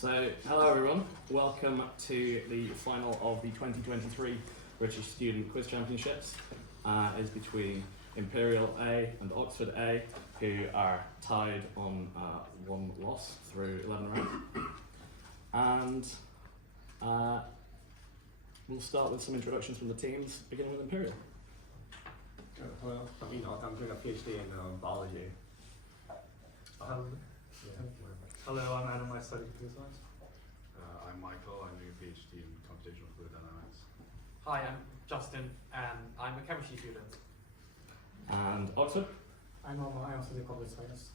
So, hello everyone, welcome to the final of the 2023 British Student Quiz Championships. It's between Imperial A and Oxford A, who are tied on one loss through 11 rounds. And we'll start with some introductions from the teams, beginning with Imperial. Hello, I'm Enoch. I'm doing a PhD in biology. Hello, I'm Adam. I study computer science. I'm Michael. I'm doing a PhD in computational fluid dynamics. Hi, I'm Justin, and I'm a chemistry student. And Oxford? I'm Omer. I also do computer science.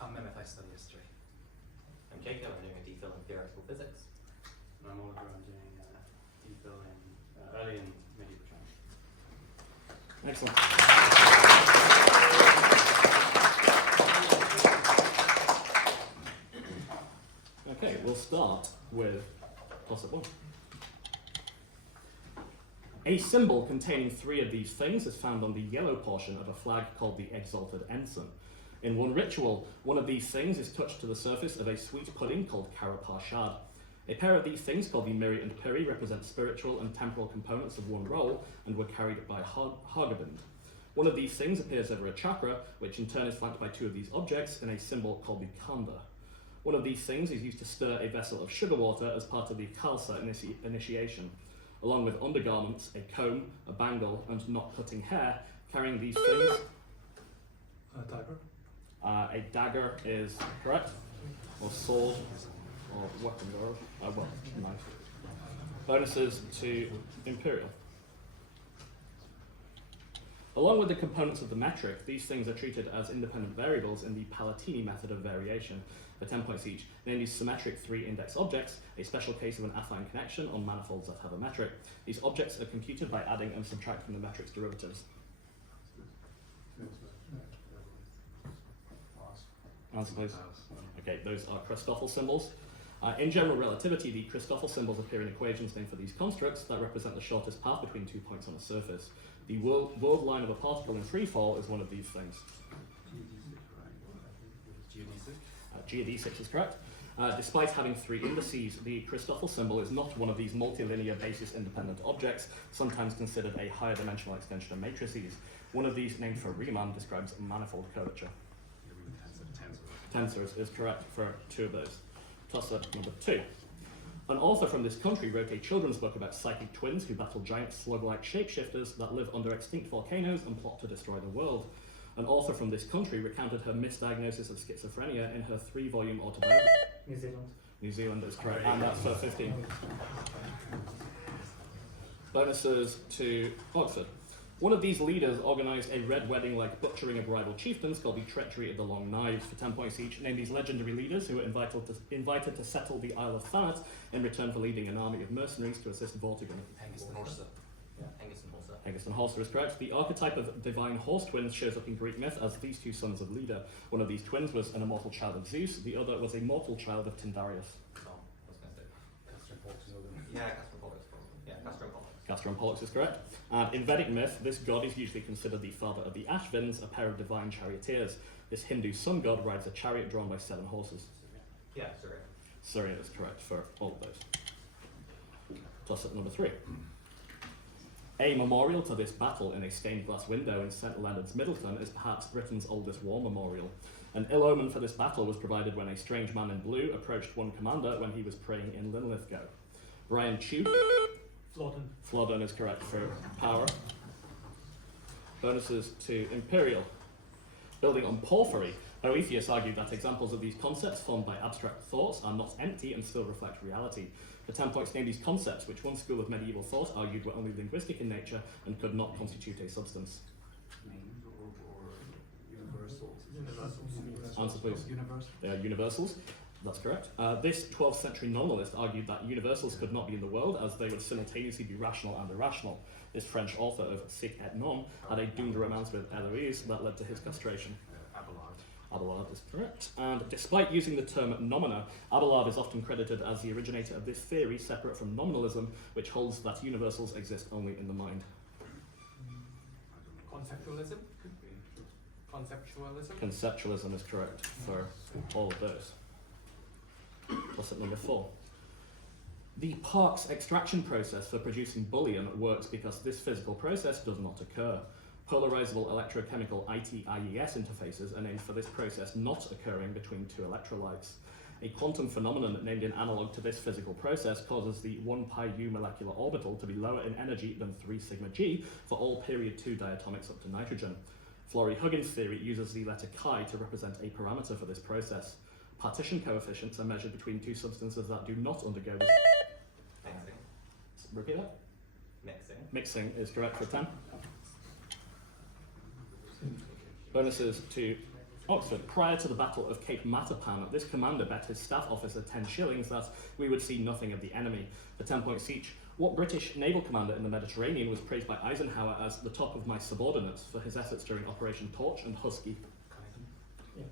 I'm Mehmet. I study history. I'm Jacob. I'm doing a DPhil in theoretical physics. And I'm Omer. I'm doing DPhil in early and medieval China. Excellent. Okay, we'll start with toss-up one. A symbol containing three of these things is found on the yellow portion of a flag called the Exalted Ensign. In one ritual, one of these things is touched to the surface of a sweet pudding called Kara Parshad. A pair of these things called the Miri and Piri represent spiritual and temporal components of one roll and were carried by Hargrave. One of these things appears over a chakra, which in turn is flanked by two of these objects in a symbol called the Khanda. One of these things is used to stir a vessel of sugar water as part of the Khalsa initiation, along with undergarments, a comb, a bangle, and not cutting hair. Carrying these things, Dagger. a dagger is correct, or sword, or weapon, or well, knife. Bonuses to Imperial. Along with the components of the metric, these things are treated as independent variables in the Palatini method of variation, for 10 points each, namely symmetric three-index objects, a special case of an affine connection on manifolds that have a metric. These objects are computed by adding and subtracting the metric's derivatives. Answer, please. Okay, those are Christoffel symbols. In general relativity, the Christoffel symbols appear in equations named for these constructs that represent the shortest path between 2 points on a surface. The world line of a particle in free fall is one of these things. Geodesics is correct. Despite having three indices, the Christoffel symbol is not one of these multilinear basis-independent objects, sometimes considered a higher dimensional extension of matrices. One of these, named for Riemann, describes manifold curvature. Tensors is correct for two of those. Toss-up number 2. An author from this country wrote a children's book about psychic twins who battle giant slug-like shapeshifters that live under extinct volcanoes and plot to destroy the world. An author from this country recounted her misdiagnosis of schizophrenia in her 3-volume autobiography. New Zealand. New Zealand is correct, and that's for 15. Bonuses to Oxford. One of these leaders organised a red wedding like butchering of rival chieftains called the Treachery of the Long Knives for 10 points each. Name these legendary leaders who were invited to settle the Isle of Thanet in return for leading an army of mercenaries to assist Vortigern. Hengist and Horsa is correct. The archetype of divine horse twins shows up in Greek myth as these two sons of Leda. One of these twins was an immortal child of Zeus, the other was a mortal child of Tyndareus. Castor and Pollux is correct. And in Vedic myth, this god is usually considered the father of the Ashvins, a pair of divine charioteers. This Hindu sun god rides a chariot drawn by 7 horses. Yeah, Surya. Surya is correct for all of those. Toss-up number 3. A memorial to this battle in a stained glass window in St Leonard's, Middleton, is perhaps Britain's oldest war memorial. An ill omen for this battle was provided when a strange man in blue approached one commander when he was praying in Linlithgow. Brian Chew. Flodden is correct for power. Bonuses to Imperial. Building on porphyry, Boethius argued that examples of these concepts formed by abstract thoughts are not empty and still reflect reality. For 10 points, name these concepts, which one school of medieval thought argued were only linguistic in nature and could not constitute a substance. Universals. Answer, please. They are universals. That's correct. This 12th century nominalist argued that universals could not be in the world as they would simultaneously be rational and irrational. This French author of Sic et Non had a doomed romance with Eloise that led to his castration. Abelard is correct. And despite using the term nomina, Abelard is often credited as the originator of this theory separate from nominalism, which holds that universals exist only in the mind. Conceptualism? Conceptualism? Conceptualism is correct for all of those. Plus at number 4. The Parkes extraction process for producing bullion works because this physical process does not occur. Polarizable electrochemical ITIES interfaces are named for this process not occurring between two electrolytes. A quantum phenomenon named in analog to this physical process causes the 1 pi u molecular orbital to be lower in energy than 3 sigma g for all period 2 diatomics up to nitrogen. Florey-Huggins theory uses the letter chi to represent a parameter for this process. Partition coefficients are measured between two substances that do not undergo this. Mixing. Repeat that? Mixing. Mixing is correct for 10. Bonuses to Oxford. Prior to the Battle of Cape Matapan, this commander bet his staff officer 10 shillings that we would see nothing of the enemy. For 10 points each, what British naval commander in the Mediterranean was praised by Eisenhower as the top of my subordinates for his efforts during Operation Torch and Husky? Yeah.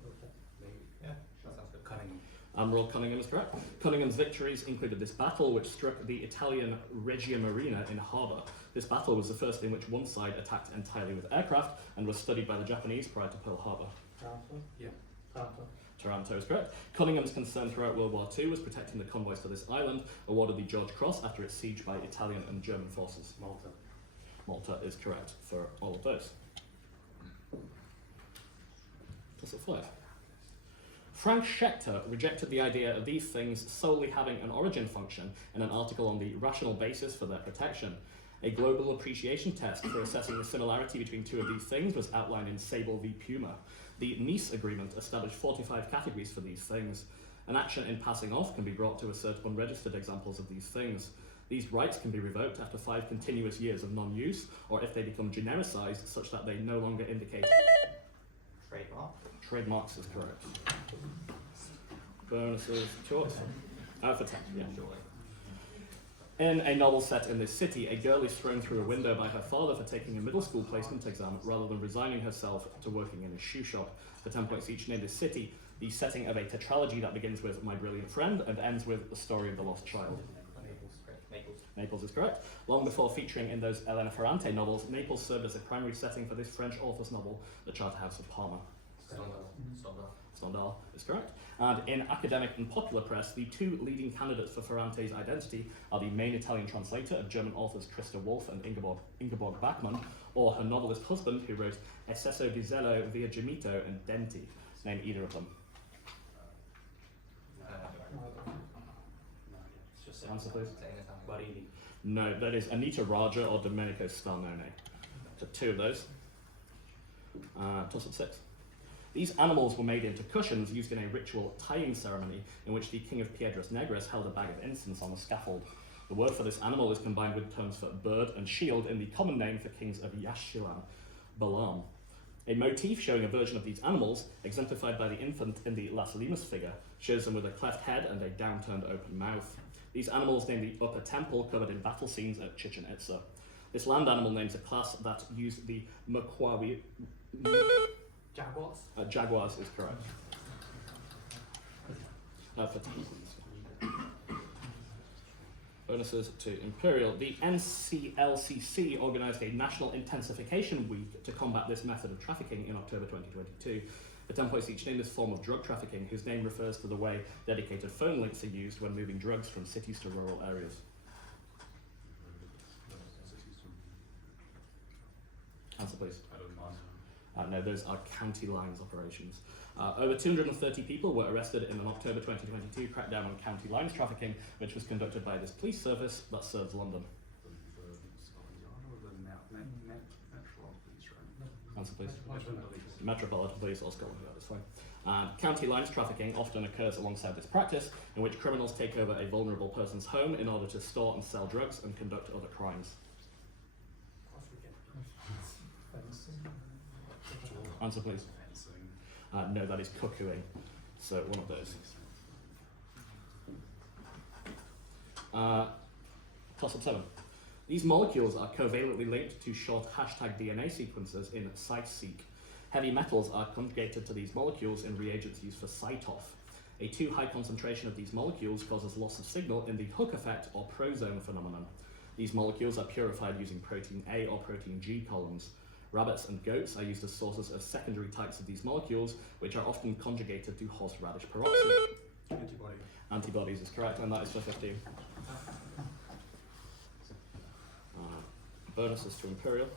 Yeah, that sounds good. Cunningham. Admiral Cunningham is correct. Cunningham's victories included this battle, which struck the Italian Regia Marina in harbour. This battle was the first in which one side attacked entirely with aircraft and was studied by the Japanese prior to Pearl Harbor. Taranto. Yeah. Taranto. Taranto is correct. Cunningham's concern throughout World War II was protecting the convoys to this island, awarded the George Cross after its siege by Italian and German forces. Malta. Malta is correct for all of those. Plus a 5. Frank Schechter rejected the idea of these things solely having an origin function in an article on the rational basis for their protection. A global appreciation test for assessing the similarity between two of these things was outlined in Sable v. Puma. The Nice Agreement established 45 categories for these things. An action in passing off can be brought to assert unregistered examples of these things. These rights can be revoked after 5 continuous years of non-use, or if they become genericized such that they no longer indicate. Trademark. Trademarks is correct. Bonuses to Oxford. For 10, yeah. Surely. In a novel set in this city, a girl is thrown through a window by her father for taking a middle school placement exam rather than resigning herself to working in a shoe shop. For 10 points each, name this city, the setting of a tetralogy that begins with My Brilliant Friend and ends with The Story of the Lost Child. Naples. Great. Naples. Naples is correct. Long before featuring in those Elena Ferrante novels, Naples served as a primary setting for this French author's novel, The Charterhouse of Parma. Stendhal. Stendhal. Stendhal is correct. And in academic and popular press, the two leading candidates for Ferrante's identity are the main Italian translator of German authors Christa Wolf and Ingeborg Bachmann, or her novelist husband who wrote Eccesso di Zelo, Via Gemito and Denti. Name either of them. It's just Answer, please. Say in Italian. Barini. No, that is Anita Raja or Domenico Starnone. So 2 of those. Toss at 6. These animals were made into cushions used in a ritual tying ceremony in which the king of Piedras Negras held a bag of incense on a scaffold. The word for this animal is combined with terms for bird and shield in the common name for kings of Yashilan, Balaam. A motif showing a version of these animals, exemplified by the infant in the Las Limas figure, shows them with a cleft head and a downturned open mouth. These animals name the upper temple covered in battle scenes at Chichen Itza. This land animal names a class that used the Mkwawi. Jaguars. Jaguars is correct. For 10 points. Bonuses to Imperial. The NCLCC organised a National Intensification Week to combat this method of trafficking in October 2022. For 10 points each, name this form of drug trafficking, whose name refers to the way dedicated phone links are used when moving drugs from cities to rural areas. Answer, please. I don't know. No, those are county lines operations. Over 230 people were arrested in an October 2022 crackdown on county lines trafficking, which was conducted by this police service that serves London. The Scotland Yard or the Metropolitan Police, right? Answer, please. Metropolitan Police. Metropolitan Police or Scotland Yard is fine. County lines trafficking often occurs alongside this practice, in which criminals take over a vulnerable person's home in order to store and sell drugs and conduct other crimes. Answer, please. Fencing. No, that is cuckooing. So one of those. Toss up 7. These molecules are covalently linked to short hashtag DNA sequences in CytSeq. Heavy metals are conjugated to these molecules in reagents used for cytoff. A too high concentration of these molecules causes loss of signal in the Hooke effect or prozone phenomenon. These molecules are purified using protein A or protein G columns. Rabbits and goats are used as sources of secondary types of these molecules, which are often conjugated to horseradish peroxide. Antibody. Antibodies is correct, and that is for 15. Bonuses to Imperial.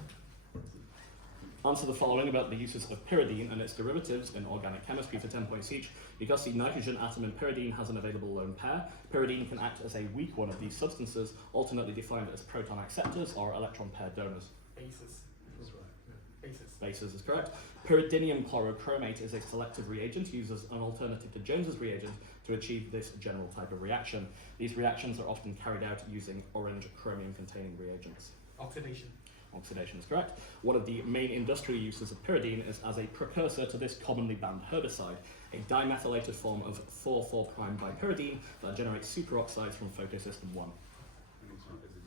Answer the following about the uses of pyridine and its derivatives in organic chemistry for 10 points each. Because the nitrogen atom in pyridine has an available lone pair, pyridine can act as a weak one of these substances, alternately defined as proton acceptors or electron pair donors. Bases. That's right. Bases. Bases is correct. Pyridinium chlorochromate is a selective reagent used as an alternative to Jones's reagent to achieve this general type of reaction. These reactions are often carried out using orange chromium-containing reagents. Oxidation. Oxidation is correct. One of the main industrial uses of pyridine is as a precursor to this commonly banned herbicide, a dimethylated form of 4,4' bipyridine that generates superoxides from photosystem 1. An example is a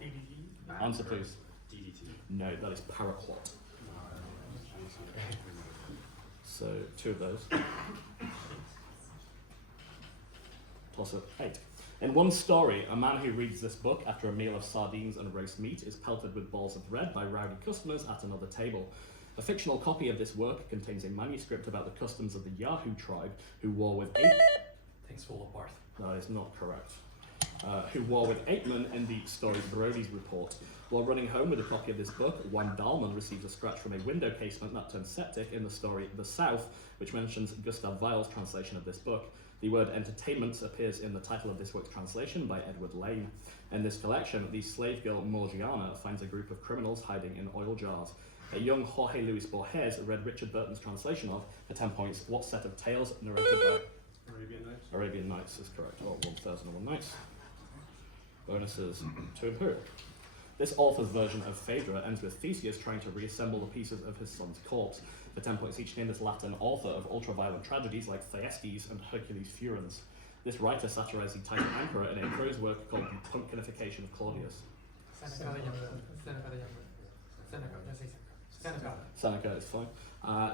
DDT. DDT. Answer please. DDT. No, that is paraquat. So 2 of those. Toss up 8. In one story, a man who reads this book after a meal of sardines and roast meat is pelted with balls of thread by rowdy customers at another table. A fictional copy of this work contains a manuscript about the customs of the Yahoo tribe who war with Things fall apart. That is not correct. Who war with 8 men in the story Brody's Report. While running home with a copy of this book, Wan Dahlman receives a scratch from a window casement that turns septic in the story The South, which mentions Gustav Weil's translation of this book. The word entertainment appears in the title of this work's translation by Edward Lane. In this collection, the slave girl Morgiana finds a group of criminals hiding in oil jars. A young Jorge Luis Borges read Richard Burton's translation of, for 10 points, what set of tales narrated by Arabian Nights. Arabian Nights is correct, or 1001 Nights. Bonuses to Imperial. This author's version of Phaedra ends with Theseus trying to reassemble the pieces of his son's corpse. For 10 points each, named this Latin author of ultra-violent tragedies like Thyestes and Hercules Furens. This writer satirized the Titan Emperor in a prose work called The Punctinification of Claudius. Seneca the Younger. Seneca the Younger. Seneca. Let's say Seneca. Seneca is fine.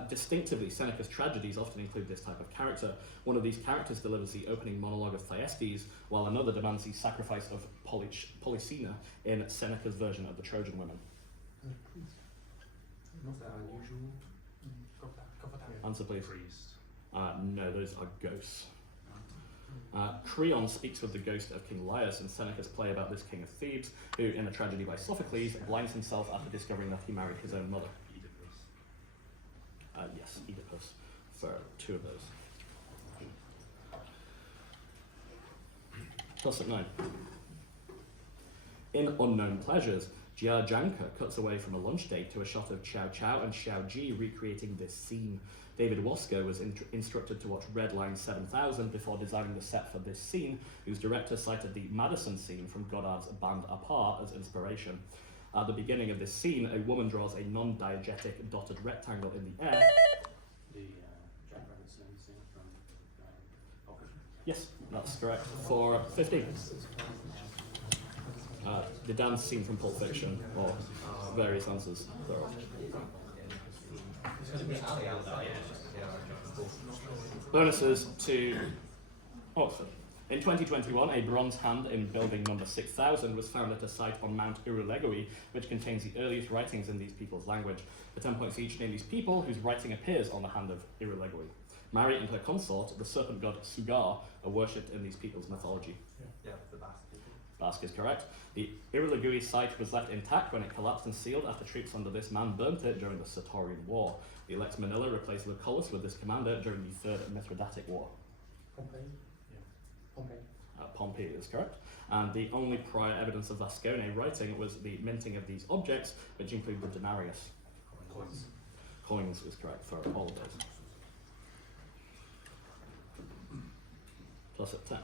Distinctively, Seneca's tragedies often include this type of character. One of these characters delivers the opening monologue of Thyestes, while another demands the sacrifice of Polycena in Seneca's version of the Trojan women. What's that unusual? Go for that. Answer please. Priest. No, those are ghosts. Creon speaks with the ghost of King Laius in Seneca's play about this king of Thebes, who, in a tragedy by Sophocles, blinds himself after discovering that he married his own mother. Oedipus. Yes, Oedipus, for 2 of those. Toss at 9. In Unknown Pleasures, Jia Janka cuts away from a lunch date to a shot of Chow Chow and Xiao Ji recreating this scene. David Wasco was instructed to watch Red Line 7000 before designing the set for this scene, whose director cited the Madison scene from Godard's Band Apart as inspiration. At the beginning of this scene, a woman draws a non-diegetic dotted rectangle in the air. The Jack Robertson scene from Omer. Yes, that's correct. For 15. The dance scene from Pulp Fiction, or various answers thereof. Bonuses to Oxford. In 2021, a bronze hand in building number 6000 was found at a site on Mount Irulegui, which contains the earliest writings in these people's language. For 10 points each, name these people whose writing appears on the hand of Irulegui. Mary and her consort, the serpent god Sugar, are worshipped in these people's mythology. Yeah, the Basque people. Basque is correct. The Irulegui site was left intact when it collapsed and sealed after troops under this man burnt it during the Satorian War. The Lex Manila replaced Lucullus with this commander during the Third Mithridatic War. Pompeii. Pompeii. Pompey is correct. And the only prior evidence of Vascone writing was the minting of these objects, which include the denarius. Coins. Coins is correct for all of those. Plus at 10.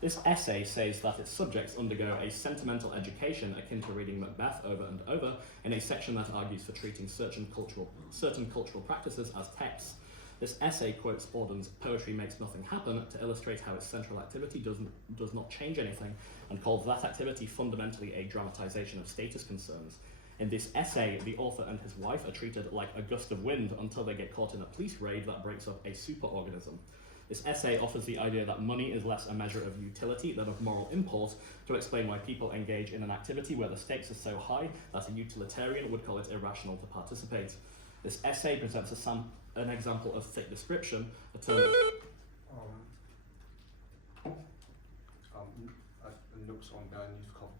This essay says that its subjects undergo a sentimental education akin to reading Macbeth over and over in a section that argues for treating certain cultural practices as texts. This essay quotes Auden's "Poetry makes nothing happen" to illustrate how its central activity does not change anything, and calls that activity fundamentally a dramatization of status concerns. In this essay, the author and his wife are treated like a gust of wind until they get caught in a police raid that breaks up a superorganism. This essay offers the idea that money is less a measure of utility than of moral import to explain why people engage in an activity where the stakes are so high that a utilitarian would call it irrational to participate. This essay presents an example of thick description, a term Nooks on Bellany's called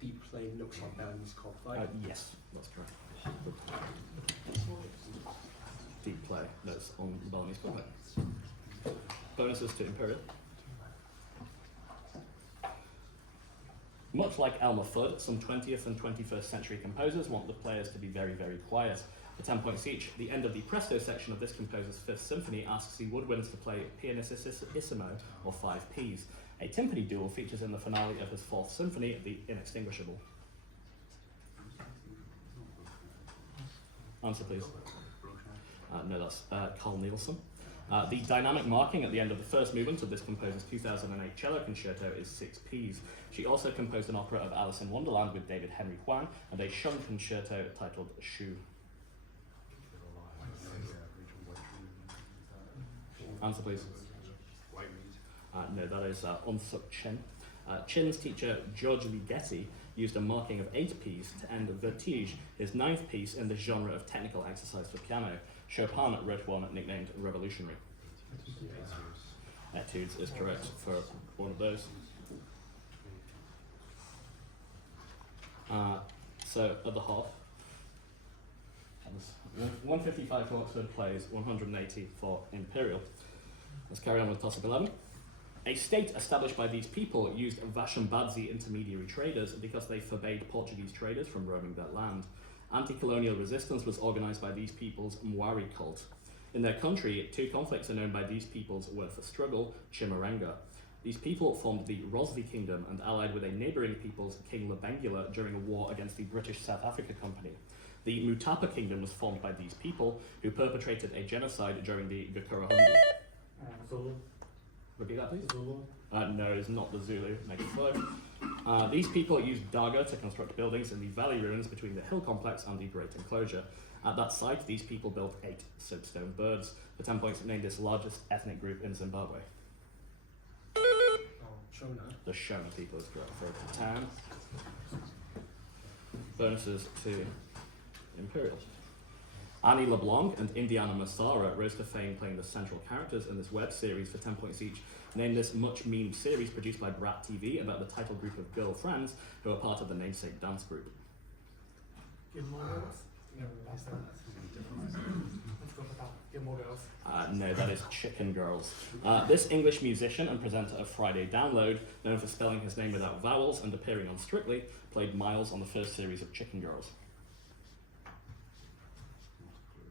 deep play nooks on Bellany's called five. Yes, that's correct. Deep play notes on Barney's cover. Bonuses to Imperial. Much like Elmer Fudd, some 20th and 21st century composers want the players to be very, very quiet. For 10 points each, the end of the presto section of this composer's Fifth Symphony asks the woodwinds to play pianissimo or 5 Ps. A timpani duel features in the finale of his Fourth Symphony, The Inextinguishable. Answer, please. No, that's Carl Nielsen. The dynamic marking at the end of the first movement of this composer's 2008 cello concerto is 6 Ps. She also composed an opera of Alice in Wonderland with David Henry Hwang and a Shun concerto titled Shu. Answer, please. No, that is Unsuk Chen. Chin's teacher, George Ligeti, used a marking of 8 Ps to end Vertige, his 9th piece in the genre of technical exercise for piano. Chopin wrote one nicknamed Revolutionary. Etudes is correct for one of those. So at the half, 155 for Oxford plays 180 for Imperial. Let's carry on with toss-up 11. A state established by these people used Vashambadzi intermediary traders because they forbade Portuguese traders from roaming their land. Anti-colonial resistance was organized by these people's Mwari cult. In their country, 2 conflicts are known by these people's word for struggle, Chimurenga. These people formed the Rosvi Kingdom and allied with a neighbouring people's King Labengula during a war against the British South Africa Company. The Mutapa Kingdom was formed by these people, who perpetrated a genocide during the Gukurahundi. Zulu. Repeat that, please. Zulu. No, it's not the Zulu. Make it flow. These people used daga to construct buildings in the valley ruins between the hill complex and the Great Enclosure. At that site, these people built 8 soapstone birds. For 10 points, named this largest ethnic group in Zimbabwe. Shona. The Shona people is correct for 10. Bonuses to Imperial. Annie LeBlanc and Indiana Massara rose to fame playing the central characters in this web series for 10 points each. Name this much memed series produced by Brat TV about the title group of girlfriends who are part of the namesake dance group. Gilmore Girls? No, that's that. Let's go for that. Gilmore Girls. No, that is Chicken Girls. This English musician and presenter of Friday Download, known for spelling his name without vowels and appearing on Strictly, played Miles on the first series of Chicken Girls.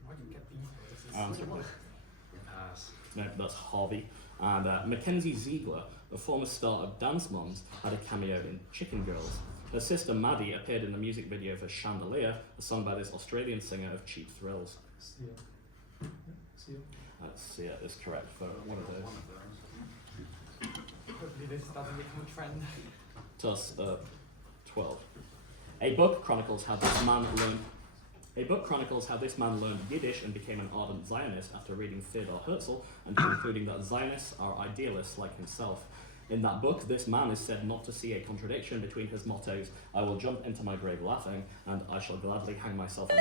Why do you get these? Answer. Pass. No, that's Harvey. And Mackenzie Ziegler, a former star of Dance Moms, had a cameo in Chicken Girls. Her sister Maddie appeared in the music video for Chandelier, a song by this Australian singer of Cheap Thrills. Sia. Sia. Sia is correct for one of those. Hopefully this doesn't become a trend. Toss 12. A book chronicles how this man learned Yiddish and became an ardent Zionist after reading Theodor Herzl and concluding that Zionists are idealists like himself. In that book, this man is said not to see a contradiction between his mottos, "I will jump into my grave laughing," and "I shall gladly hang myself in."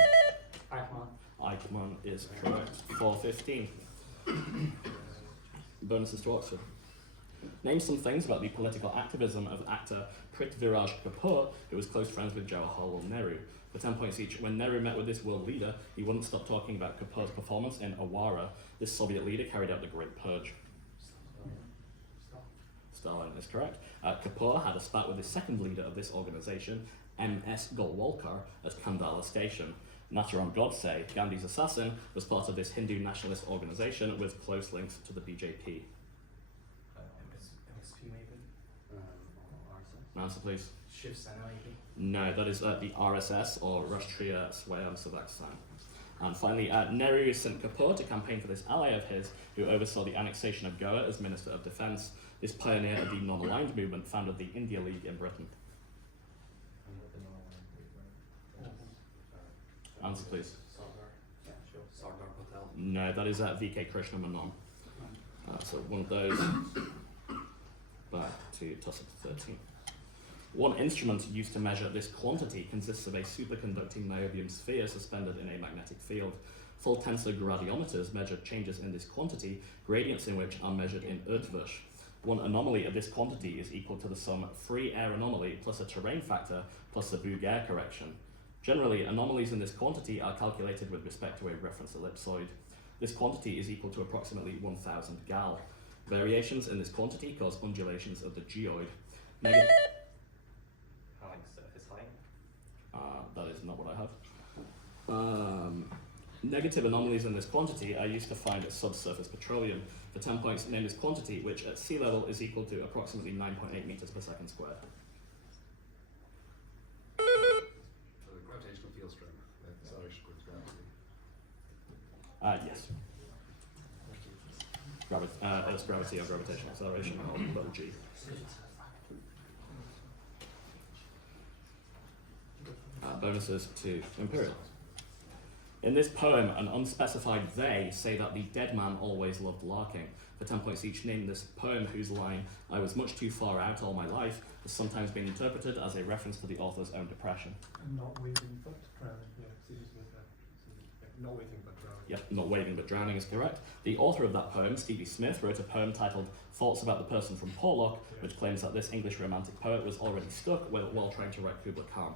Eichmann. Eichmann is correct. 415. Bonuses to Oxford. Name some things about the political activism of actor Prithviraj Kapoor, who was close friends with Jawaharlal Nehru. For 10 points each, when Nehru met with this world leader, he wouldn't stop talking about Kapoor's performance in Awara. This Soviet leader carried out the Great Purge. Stalin is correct. Kapoor had a spat with the second leader of this organisation, M.S. Golwalkar, at Kandala Station. Nathuram Godse, Gandhi's assassin, was part of this Hindu nationalist organisation with close links to the BJP. MSP maybe? Answer, please. Shiv Sena maybe? No, that is the RSS, or Rashtriya Swayamsevak Sangh. And finally, Nehru sent Kapoor to campaign for this ally of his, who oversaw the annexation of Goa as Minister of Defence. This pioneer of the non-aligned movement founded the India League in Britain. Answer, please. Sardar Patel. No, that is V.K. Krishna Menon. So one of those. Back to toss up to 13. One instrument used to measure this quantity consists of a superconducting niobium sphere suspended in a magnetic field. Full tensor gradiometers measure changes in this quantity, gradients in which are measured in Erdwurst. One anomaly of this quantity is equal to the sum free air anomaly plus a terrain factor plus the Bouguer correction. Generally, anomalies in this quantity are calculated with respect to a reference ellipsoid. This quantity is equal to approximately 1000 gal. Variations in this quantity cause undulations of the geoid. How like surface height? That is not what I have. Negative anomalies in this quantity are used to find subsurface petroleum. For 10 points, name this quantity, which at sea level is equal to approximately 9.8 meters per second squared. So the gravitational field strength, acceleration equals gravity. Yes. Earth's gravity or gravitational acceleration, or little g. Bonuses to Imperial. In this poem, an unspecified they say that the dead man always loved larking. For 10 points each, name this poem whose line, I was much too far out all my life, has sometimes been interpreted as a reference to the author's own depression. And not waving but drowning. Yeah, so just with that. Not waiting but drowning. Yep, not waving but drowning is correct. The author of that poem, Stevie Smith, wrote a poem titled Thoughts About the Person from Porlock, which claims that this English romantic poet was already stuck while trying to write Kubla Khan.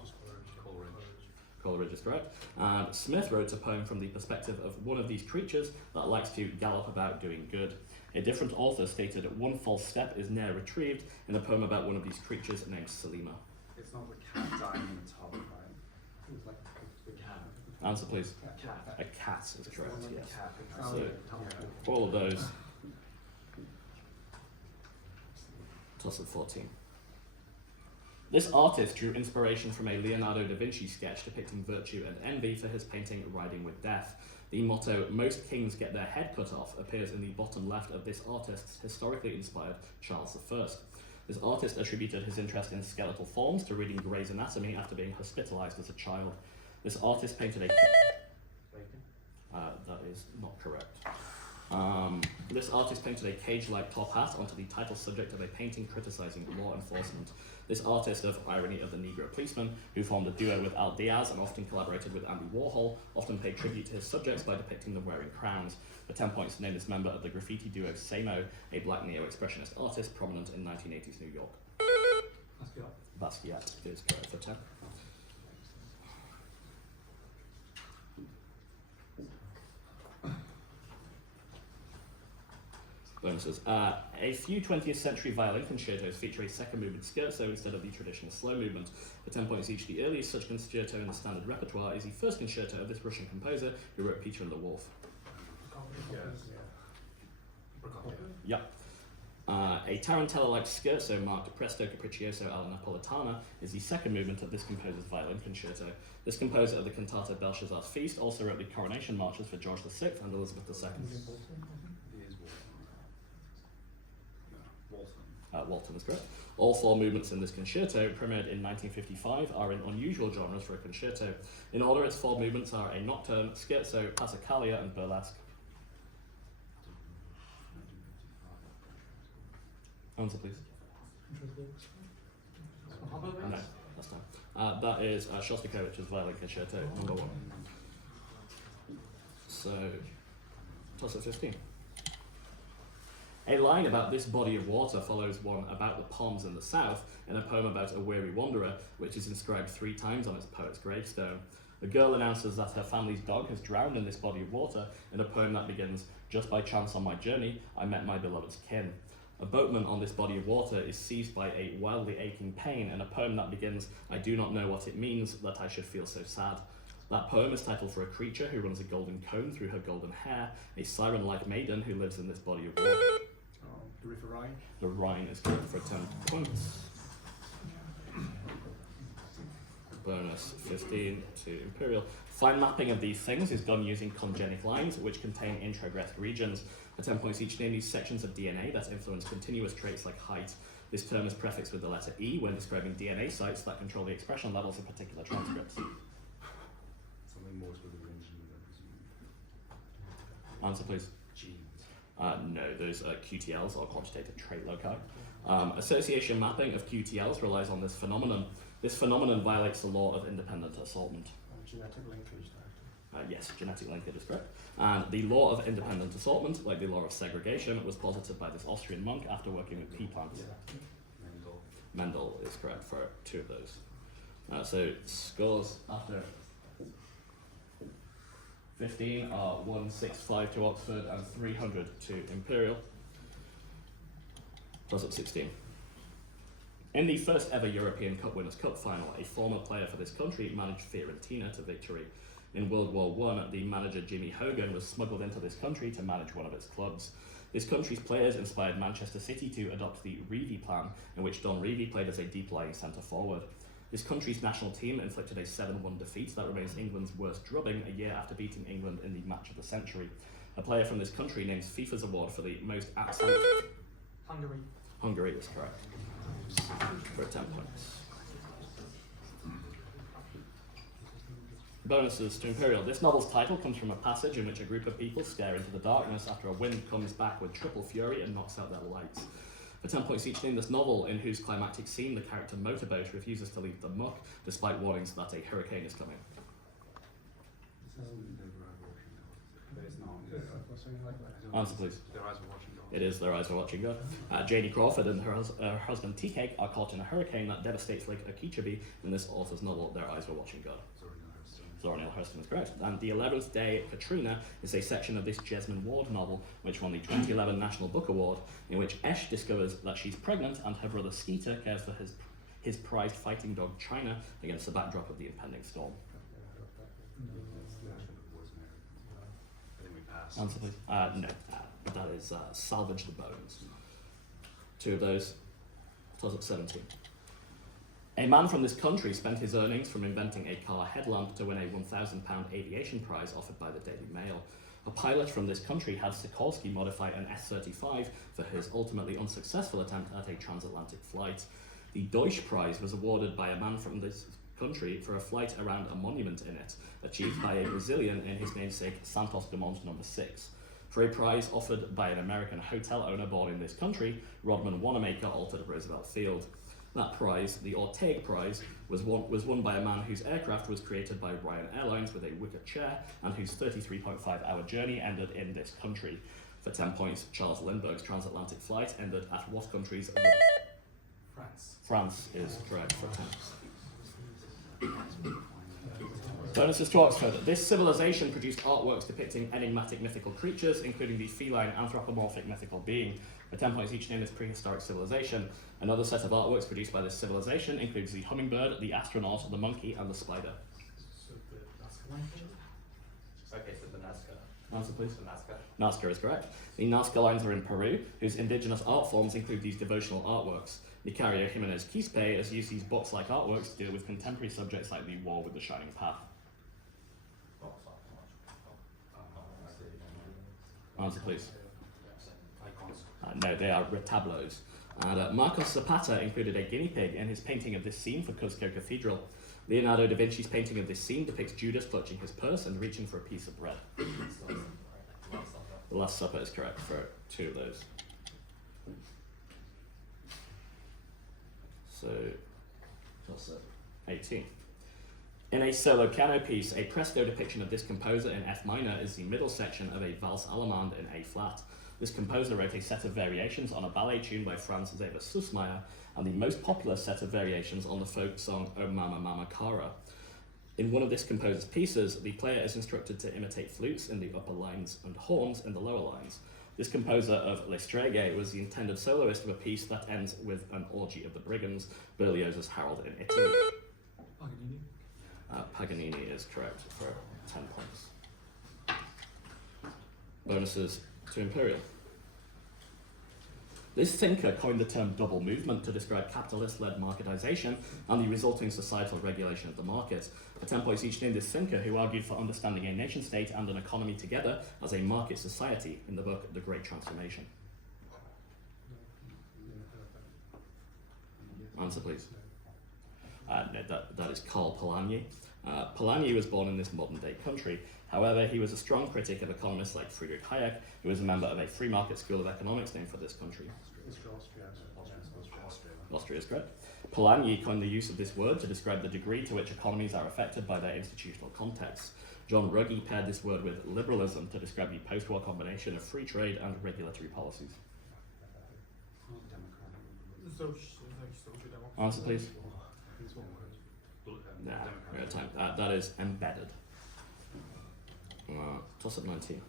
Coleridge is correct. And Smith wrote a poem from the perspective of one of these creatures that likes to gallop about doing good. A different author stated that one false step is ne'er retrieved in a poem about one of these creatures named Selima. It's not the cat dying in the tub, right? It was like the cat. Answer please. Cat. A cat is correct, Like yes. cat. So, all of those. Toss of 14. This artist drew inspiration from a Leonardo da Vinci sketch depicting virtue and envy for his painting Riding with Death. The motto, most kings get their head cut off, appears in the bottom left of this artist's historically inspired Charles I. This artist attributed his interest in skeletal forms to reading Gray's Anatomy after being hospitalized as a child. This artist painted a... that is not correct. This artist painted a cage-like top hat onto the title subject of a painting criticizing law enforcement. This artist of Irony of the Negro Policeman, who formed a duo with Al Diaz and often collaborated with Andy Warhol, often paid tribute to his subjects by depicting them wearing crowns. For 10 points, named this member of the graffiti duo Samo, a black neo-expressionist artist prominent in 1980s New York. Basquiat is correct for 10. Bonuses. A few 20th century violin concertos feature a second movement scherzo instead of the traditional slow movement. For 10 points each, the earliest such concerto in the standard repertoire is the first concerto of this Russian composer who wrote Peter and the Wolf. Yeah. Yep. A tarantella-like scherzo marked Presto Capriccioso alla Napolitana is the second movement of this composer's violin concerto. This composer of the cantata Belshazzar's Feast also wrote the coronation marches for George VI and Elizabeth II. Walton is correct. All four movements in this concerto, premiered in 1955, are in unusual genres for a concerto. In order, its four movements are a nocturne, scherzo, passacaglia, and burlesque. Answer, please. No, that's time. That is Shostakovich's violin concerto number 1. So, toss at 15. A line about this body of water follows one about the palms in the south in a poem about a weary wanderer, which is inscribed 3 times on its poet's gravestone. The girl announces that her family's dog has drowned in this body of water in a poem that begins, just by chance on my journey, I met my beloved's kin. A boatman on this body of water is seized by a wildly aching pain in a poem that begins, I do not know what it means that I should feel so sad. That poem is titled for a creature who runs a golden comb through her golden hair, a siren-like maiden who lives in this body of water. The River Rhine. The Rhine is correct for 10 points. Bonus 15 to Imperial. Fine mapping of these things is done using congenic lines, which contain introgressed regions. For 10 points each, name these sections of DNA that influence continuous traits like height. This term is prefixed with the letter E when describing DNA sites that control the expression levels of particular transcripts. Something more to the range Answer, please. genes. No, those are QTLs, or quantitative trait loci. Association mapping of QTLs relies on this phenomenon. This phenomenon violates the law of independent assortment. Genetic linkage directly. Yes, genetic linkage is correct. And the law of independent assortment, like the law of segregation, was posited by this Austrian monk after working with pea plants. Mendel. Mendel is correct for 2 of those. So scores after 15 are 165 to Oxford and 300 to Imperial. Plus up 16. In the first ever European Cup Winners' Cup final, a former player for this country managed Fiorentina to victory. In World War I, the manager Jimmy Hogan was smuggled into this country to manage one of its clubs. This country's players inspired Manchester City to adopt the Reevy plan, in which Don Reevy played as a deep-lying centre-forward. This country's national team inflicted a 7-1 defeat that remains England's worst drubbing a year after beating England in the match of the century. A player from this country names FIFA's award for the most accent. Hungary. Hungary is correct. For 10 points. Bonuses to Imperial. This novel's title comes from a passage in which a group of people stare into the darkness after a wind comes back with triple fury and knocks out their lights. For 10 points each, name this novel in whose climactic scene the character Motorboat refuses to leave the muck despite warnings that a hurricane is coming. This isn't the Rise of Watching God, is it? There's not. Or something like that. I don't Answer, think please. it's The Rise of Watching God. It is Their Eyes Were Watching God. Janie Crawford and her husband Tea-Cake are caught in a hurricane that devastates Lake Okeechobee in this author's novel, Their Eyes Were Watching God. Zora Neale Hurston is correct. And The 11th Day Katrina is a section of this Jesmyn Ward novel, which won the 2011 National Book Award, in which Esh discovers that she's pregnant and her brother Skeeter cares for his prized fighting dog China against the backdrop of the impending storm. I think we passed. Answer, please. No. That is Salvage the Bones. 2 of those. Toss up 17. A man from this country spent his earnings from inventing a car headlamp to win a £1,000 aviation prize offered by the Daily Mail. A pilot from this country had Sikorsky modify an S-35 for his ultimately unsuccessful attempt at a transatlantic flight. The Deutsch Prize was awarded by a man from this country for a flight around a monument in it, achieved by a Brazilian in his namesake Santos Dumont No. 6. For a prize offered by an American hotel owner born in this country, Rodman Wanamaker altered Roosevelt Field. That prize, the Ortega Prize, was won by a man whose aircraft was created by Ryan Airlines with a wicker chair and whose 33.5-hour journey ended in this country. For 10 points, Charles Lindbergh's transatlantic flight ended at what country's... France. France is correct for 10. Bonuses to Oxford. This civilization produced artworks depicting enigmatic mythical creatures, including the feline anthropomorphic mythical being. For 10 points each, name this prehistoric civilization. Another set of artworks produced by this civilization includes the hummingbird, the astronaut, the monkey, and the spider. So the Nazca line thing? Okay, so the Nazca. Answer, please. The Nazca. Nazca is correct. The Nazca lines are in Peru, whose indigenous art forms include these devotional artworks. Nicario Jimenez Quispe has used these box-like artworks to deal with contemporary subjects like the war with the shining path. Answer, please. Icons. No, they are retablos. And Marcos Zapata included a guinea pig in his painting of this scene for Cuzco Cathedral. Leonardo da Vinci's painting of this scene depicts Judas clutching his purse and reaching for a piece of bread. The Last Supper is correct for 2 of those. So, plus 18. In a solo piano piece, a fresco depiction of this composer in F minor is the middle section of a valse allemande in A flat. This composer wrote a set of variations on a ballet tune by Franz Xaver Sussmayer, and the most popular set of variations on the folk song O Mama Mama Cara. In one of this composer's pieces, the player is instructed to imitate flutes in the upper lines and horns in the lower lines. This composer of Le Streghe was the intended soloist of a piece that ends with an orgy of the brigands, Berlioz's Harold in Italy. Paganini. Paganini is correct for 10 points. Bonuses to Imperial. This thinker coined the term double movement to describe capitalist-led marketization and the resulting societal regulation of the market. For 10 points each, named this thinker who argued for understanding a nation-state and an economy together as a market society in the book The Great Transformation. Answer, please. No, that is Karl Polanyi. Polanyi was born in this modern-day country. However, he was a strong critic of economists like Friedrich Hayek, who was a member of a free market school of economics named for this country. Austria is correct. Polanyi coined the use of this word to describe the degree to which economies are affected by their institutional contexts. John Ruggie paired this word with liberalism to describe the post-war combination of free trade and regulatory policies. Social democracy. Answer, please. It's one word. Nah, Democratic. we're out of time. That is embedded. Toss up 19.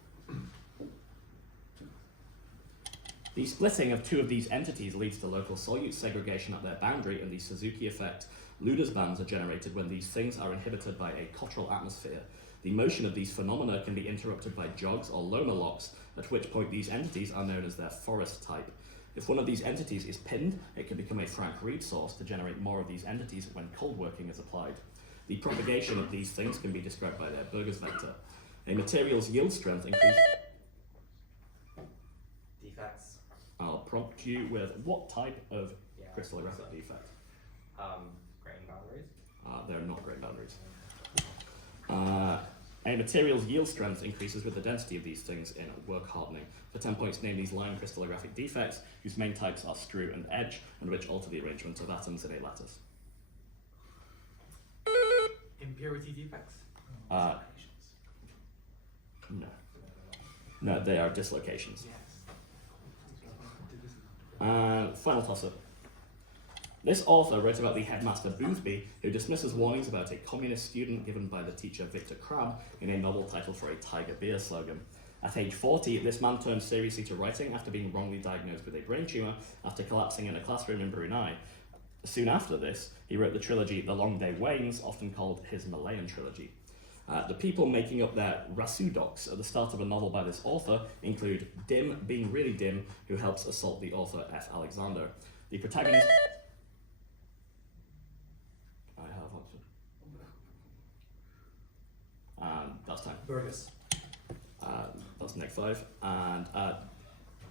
The splitting of two of these entities leads to local solute segregation at their boundary and the Suzuki effect. Ludus bands are generated when these things are inhibited by a cotral atmosphere. The motion of these phenomena can be interrupted by jogs or lomer locks, at which point these entities are known as their forest type. If one of these entities is pinned, it can become a Frank Reed source to generate more of these entities when cold working is applied. The propagation of these things can be described by their Burgers vector. A material's yield strength increases. Defects. I'll prompt you with what type of Yeah. crystallographic defect? Grain boundaries. They're not grain boundaries. A material's yield strength increases with the density of these things in work hardening. For 10 points, name these line crystallographic defects whose main types are screw and edge, and which alter the arrangement of atoms in a lattice. Impurity defects. No. No, they are dislocations. Final toss-up. This author wrote about the headmaster Boothby, who dismisses warnings about a communist student given by the teacher Victor Crabbe in a novel titled for a Tiger Beer slogan. At age 40, this man turned seriously to writing after being wrongly diagnosed with a brain tumour after collapsing in a classroom in Brunei. Soon after this, he wrote the trilogy The Long Day Wanes, often called his Malayan trilogy. The people making up their Rasu docs at the start of a novel by this author include Dim, being really dim, who helps assault the author F. Alexander. The protagonist... I have answered. That's time. Burgess. That's Nick 5. And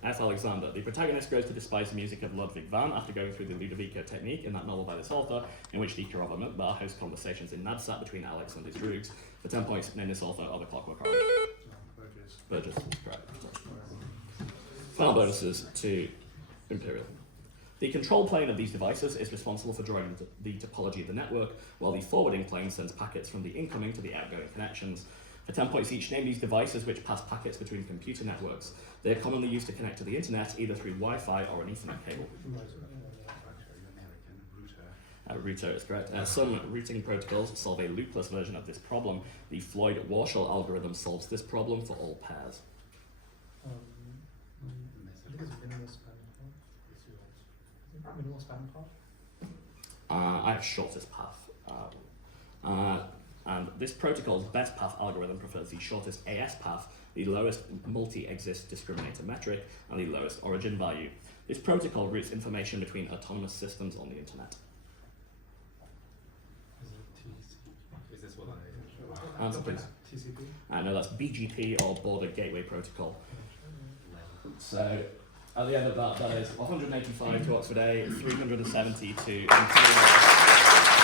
F. Alexander. The protagonist grows to despise the music of Ludwig van after going through the Ludovico technique in that novel by this author, in which the Kirova Mukbar hosts conversations in Nadsat between Alex and his droogs. For 10 points, name this author or the Clockwork Orange. Burgess. Correct. Final bonuses to Imperial. The control plane of these devices is responsible for drawing the topology of the network, while the forwarding plane sends packets from the incoming to the outgoing connections. For 10 points each, name these devices which pass packets between computer networks. They are commonly used to connect to the internet, either through Wi-Fi or an Ethernet cable. Router is correct. Some routing protocols solve a loopless version of this problem. The Floyd-Warshall algorithm solves this problem for all pairs. I think it's minimal span part. Minimal span part? I have shortest path. And this protocol's best path algorithm prefers the shortest AS path, the lowest multi-exist discriminator metric, and the lowest origin value. This protocol routes information between autonomous systems on the internet. Is this what I Answer please. TCP? No, that's BGP or Border Gateway Protocol. So at the end of that, that is 185 to Oxford A, 370 to Imperial.